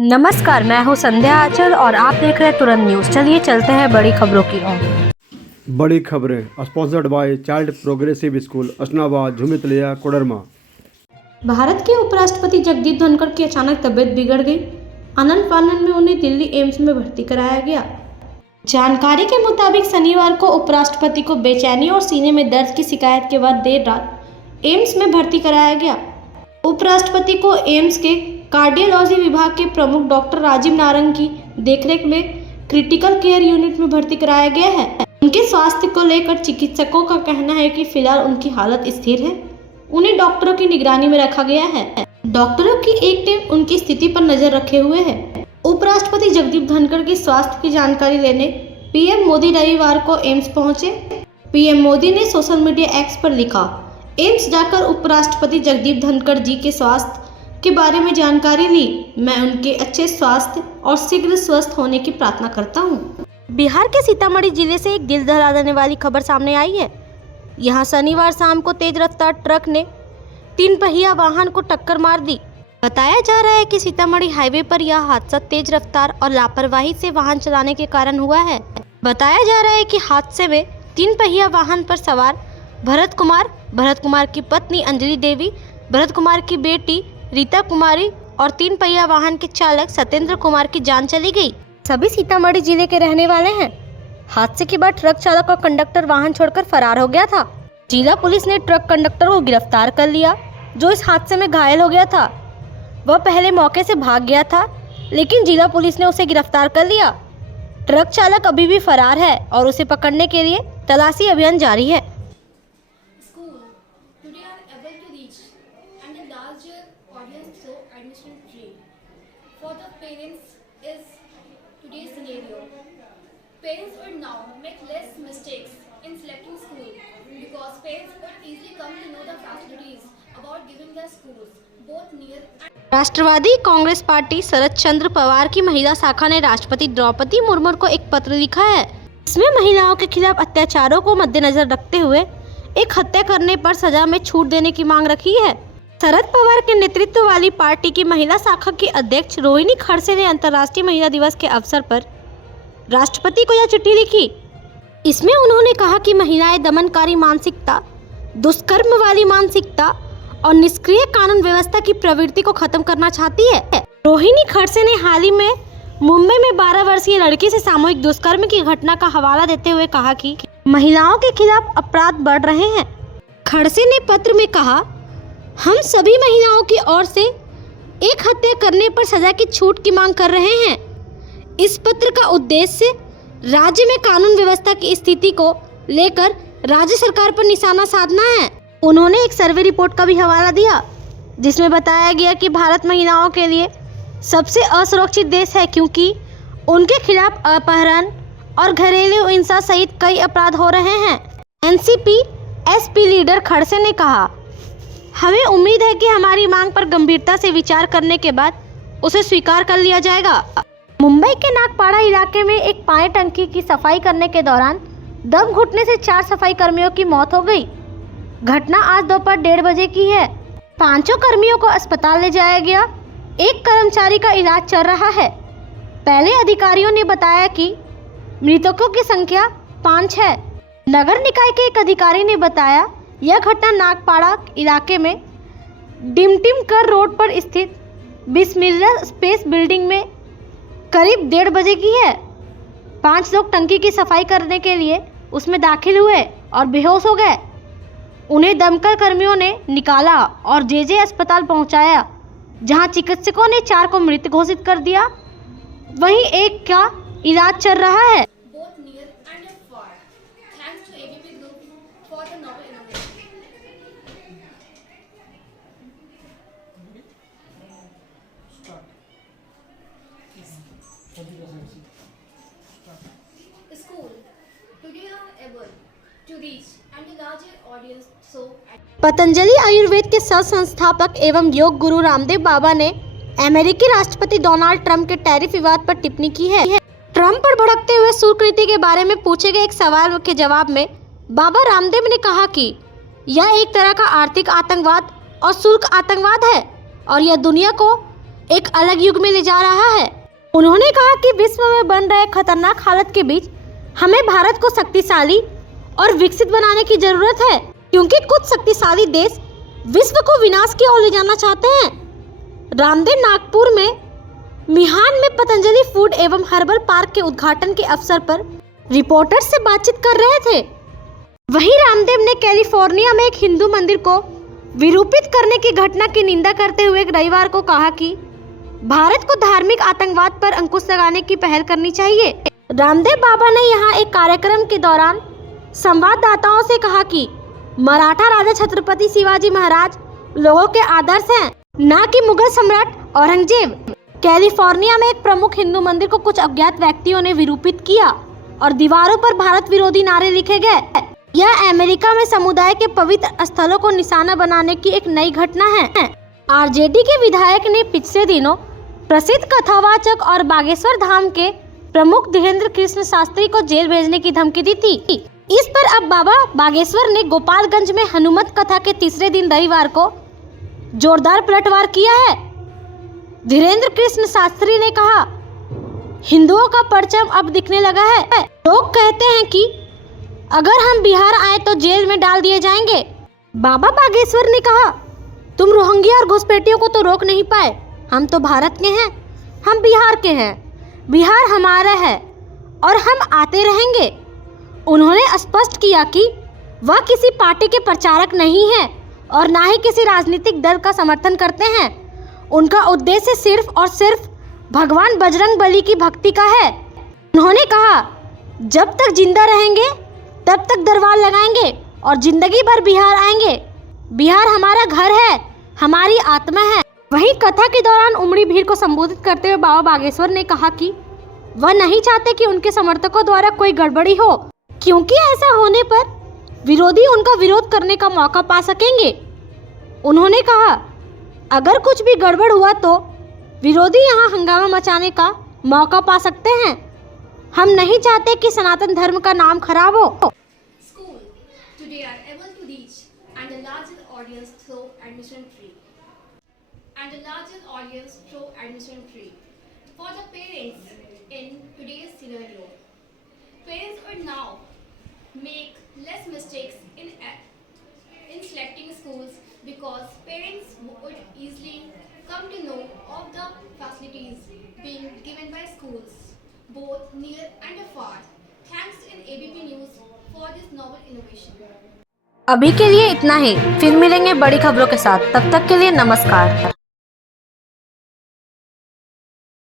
नमस्कार, मैं हूं संध्या आचल और आप देख रहे हैं तुरंत न्यूज़। चलिए चलते हैं बड़ी खबरों की ओर। बड़ी खबरें sponsored by Child Progressive School Asnabad Jhumitliya Koderma. Bharat के उपराष्ट्रपति जगदीप धनखड़ की अचानक तबीयत बिगड़ गई। आनन फानन में उन्हें दिल्ली एम्स में भर्ती कराया गया। जानकारी के मुताबिक शनिवार को उपराष्ट्रपति को बेचैनी और सीने में दर्द की शिकायत के बाद देर रात एम्स में भर्ती कराया गया। उपराष्ट्रपति को एम्स के कार्डियोलॉजी विभाग के प्रमुख डॉक्टर राजीव नारंग की देखरेख में क्रिटिकल केयर यूनिट में भर्ती कराया गया है। उनके स्वास्थ्य को लेकर चिकित्सकों का कहना है कि फिलहाल उनकी हालत स्थिर है। उन्हें डॉक्टरों की निगरानी में रखा गया है। डॉक्टरों की एक टीम उनकी स्थिति पर नजर रखे हुए है। उपराष्ट्रपति जगदीप धनखड़ की स्वास्थ्य की जानकारी लेने पीएम मोदी रविवार को एम्स पहुंचे। पीएम मोदी ने सोशल मीडिया एक्स पर लिखा, एम्स जाकर उपराष्ट्रपति जगदीप धनखड़ जी के स्वास्थ्य के बारे में जानकारी ली। मैं उनके अच्छे स्वास्थ्य और शीघ्र स्वस्थ होने की प्रार्थना करता हूँ। बिहार के सीतामढ़ी जिले से एक दिल दहला देने वाली खबर सामने आई है। यहाँ शनिवार शाम को तेज रफ्तार ट्रक ने 3 पहिया वाहन को टक्कर मार दी। बताया जा रहा है कि सीतामढ़ी हाईवे पर यह हादसा तेज रफ्तार और लापरवाही से वाहन चलाने के कारण हुआ है। बताया जा रहा है कि हादसे में 3 पहिया वाहन पर सवार भरत कुमार की पत्नी अंजलि देवी, भरत कुमार की बेटी रीता कुमारी और 3 पहिया वाहन के चालक सत्येंद्र कुमार की जान चली गई। सभी सीतामढ़ी जिले के रहने वाले हैं। हादसे के बाद ट्रक चालक और कंडक्टर वाहन छोड़कर फरार हो गया था। जिला पुलिस ने ट्रक कंडक्टर को गिरफ्तार कर लिया, जो इस हादसे में घायल हो गया था। वह पहले मौके से भाग गया था, लेकिन जिला पुलिस ने उसे गिरफ्तार कर लिया। ट्रक चालक अभी भी फरार है और उसे पकड़ने के लिए तलाशी अभियान जारी है। For the parents is today's scenario. Parents would now make less mistakes in selecting school because parents would easily come to know the facilities about giving their schools both near and Rashtravadi Congress Party Sharad Chandra Pawar की महिला शाखा ने राष्ट्रपति द्रौपदी मुर्मू को एक पत्र लिखा है। इसमें महिलाओं के खिलाफ अत्याचारों को मद्देनजर रखते हुए एक हत्या करने पर सजा में छूट देने की मांग रखी है। शरद पवार के नेतृत्व वाली पार्टी की महिला शाखा की अध्यक्ष रोहिणी खड़से ने अंतर्राष्ट्रीय महिला दिवस के अवसर पर राष्ट्रपति को यह चिट्ठी लिखी। इसमें उन्होंने कहा कि महिलाएं दमनकारी मानसिकता, दुष्कर्म वाली मानसिकता और निष्क्रिय कानून व्यवस्था की प्रवृत्ति को खत्म करना चाहती है। रोहिणी खड़से ने हाल ही में मुंबई में 12 वर्षीय लड़की से सामूहिक दुष्कर्म की घटना का हवाला देते हुए कहा कि महिलाओं के खिलाफ अपराध बढ़ रहे हैं। खड़से ने पत्र में कहा, हम सभी महिलाओं की ओर से एक हत्या करने पर सजा की छूट की मांग कर रहे हैं। इस पत्र का उद्देश्य राज्य में कानून व्यवस्था की स्थिति को लेकर राज्य सरकार पर निशाना साधना है। उन्होंने एक सर्वे रिपोर्ट का भी हवाला दिया, जिसमें बताया गया कि भारत महिलाओं के लिए सबसे असुरक्षित देश है, क्योंकि उनके खिलाफ अपहरण और घरेलू हिंसा सहित कई अपराध हो रहे हैं। एनसीपी एसपी लीडर खड़से ने कहा, हमें उम्मीद है कि हमारी मांग पर गंभीरता से विचार करने के बाद उसे स्वीकार कर लिया जाएगा। मुंबई के नागपाड़ा इलाके में एक पानी टंकी की सफाई करने के दौरान दम घुटने से 4 सफाई कर्मियों की मौत हो गई। घटना आज दोपहर 1:30 बजे की है। 5 कर्मियों को अस्पताल ले जाया गया। एक कर्मचारी का इलाज चल रहा है। पहले अधिकारियों ने बताया कि मृतकों की संख्या 5 है। नगर निकाय के एक अधिकारी ने बताया, यह घटना नागपाड़ा इलाके में डिमटिमकर रोड पर स्थित बिस्मिल्ला स्पेस बिल्डिंग में करीब 1:30 बजे की है। 5 लोग टंकी की सफाई करने के लिए उसमें दाखिल हुए और बेहोश हो गए। उन्हें दमकल कर्मियों ने निकाला और जेजे अस्पताल पहुंचाया, जहां चिकित्सकों ने 4 को मृत घोषित कर दिया। वहीं एक का इलाज चल रहा है। both near and far. Thanks to ABP Group for the novel innovation. School today are able to reach and a larger audience so Patanjali Ayurveda के सह संस्थापक एवं योग गुरु रामदेव बाबा ने अमेरिकी राष्ट्रपति डोनाल्ड ट्रंप के टैरिफ विवाद पर टिप्पणी की है। ट्रंप पर भड़कते हुए शुल्क नीति के बारे में पूछे गए एक सवाल के जवाब में बाबा रामदेव ने कहा कि यह एक तरह का आर्थिक आतंकवाद और शुल्क आतंकवाद है और यह दुनिया को एक अलग युग में ले जा रहा है। उन्होंने कहा कि विश्व में बन रहे खतरनाक हालत के बीच हमें भारत को शक्तिशाली और विकसित बनाने की जरूरत है, क्योंकि कुछ शक्तिशाली देश विश्व को विनाश की ओर ले जाना चाहते हैं। रामदेव नागपुर में मिहान में पतंजलि फूड एवं हर्बल पार्क के उद्घाटन के अवसर पर रिपोर्टर्स से बातचीत कर रहे थे। वहीं रामदेव ने कैलिफोर्निया में एक हिंदू मंदिर को विरूपित करने की घटना की निंदा करते हुए रविवार को कहा कि भारत को धार्मिक आतंकवाद पर अंकुश लगाने की पहल करनी चाहिए। रामदेव बाबा ने यहां एक कार्यक्रम के दौरान संवाददाताओं से कहा कि मराठा राजा छत्रपति शिवाजी महाराज लोगों के आदर्श हैं, न कि मुगल सम्राट औरंगजेब। कैलिफोर्निया में एक प्रमुख हिंदू मंदिर को कुछ अज्ञात व्यक्तियों ने विरूपित किया और दीवारों पर भारत विरोधी नारे लिखे गए। यह अमेरिका में समुदाय के पवित्र स्थलों को निशाना बनाने की एक नई घटना है। आरजेडी के विधायक ने पिछले दिनों प्रसिद्ध कथावाचक और बागेश्वर धाम के प्रमुख धीरेन्द्र कृष्ण शास्त्री को जेल भेजने की धमकी दी थी। इस पर अब बाबा बागेश्वर ने गोपालगंज में हनुमत कथा के तीसरे दिन रविवार को जोरदार पलटवार किया है। धीरेन्द्र कृष्ण शास्त्री ने कहा, हिंदुओं का परचम अब दिखने लगा है। लोग कहते हैं कि अगर हम बिहार आए तो जेल में डाल दिए जाएंगे। बाबा बागेश्वर ने कहा, तुम रोहिंग्या और घुसपैठियों को तो रोक नहीं पाए, हम तो भारत के हैं, हम बिहार के हैं, बिहार हमारा है और हम आते रहेंगे। उन्होंने स्पष्ट किया कि वह किसी पार्टी के प्रचारक नहीं है और ना ही किसी राजनीतिक दल का समर्थन करते हैं। उनका उद्देश्य सिर्फ और सिर्फ भगवान बजरंग बली की भक्ति का है। उन्होंने कहा, जब तक जिंदा रहेंगे तब तक दरबार लगाएंगे और जिंदगी भर बिहार आएंगे। बिहार हमारा घर है, हमारी आत्मा है। वहीं कथा के दौरान उमड़ी भीड़ को संबोधित करते हुए बाबा बागेश्वर ने कहा कि वह नहीं चाहते कि उनके समर्थकों द्वारा कोई गड़बड़ी हो, क्योंकि ऐसा होने पर विरोधी उनका विरोध करने का मौका पा सकेंगे। उन्होंने कहा, अगर कुछ भी गड़बड़ हुआ तो विरोधी यहाँ हंगामा मचाने का मौका पा सकते हैं। हम नहीं चाहते कि सनातन धर्म का नाम खराब हो। School today are able to reach and a larger audience through admission free. For the parents in today's scenario, parents would now make less mistakes in selecting schools because parents would easily come to know of the facilities being given by schools, both near and afar. Thanks in ABP News for this novel innovation. अभी के लिए इतना ही, फिर मिलेंगे बड़ी खबरों के साथ। तब तक के लिए नमस्कार।